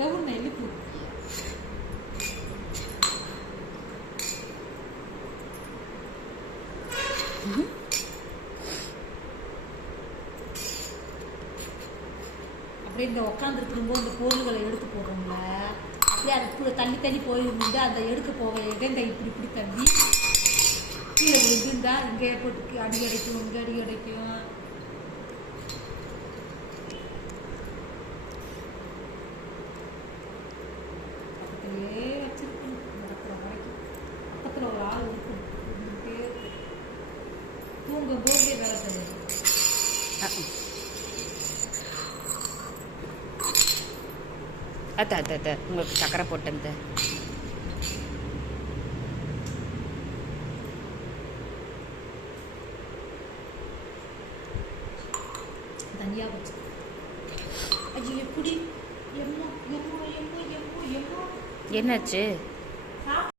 Gown எழுப்பு. அப்படியே இந்த உட்காந்துருக்கும்போது இந்த பொருள்களை எடுத்து போடுறோம்ல, அப்படியே அது தள்ளி தள்ளி போயிருந்து அந்த எடுக்க போக இடங்க இப்படி இப்படி தள்ளி கீழே விழுந்துருந்தா இங்கே போட்டு அடி அடைக்கும், இங்கே அடி அடைக்கும். பக்கத்துலேயே வச்சிருக்கணும், நடக்கிற வரைக்கும் பக்கத்தில் ஒரு ஆள் இருக்கும். தூங்கும் போதே வேலை செய்யணும். அத்த அத்த அத்த உங்களுக்கு சக்கரை போட்டேன். தனியா வச்சு ஐயோ எப்படி எம்மா எம்மா எம்மா எம்மா எம்மா என்னாச்சு?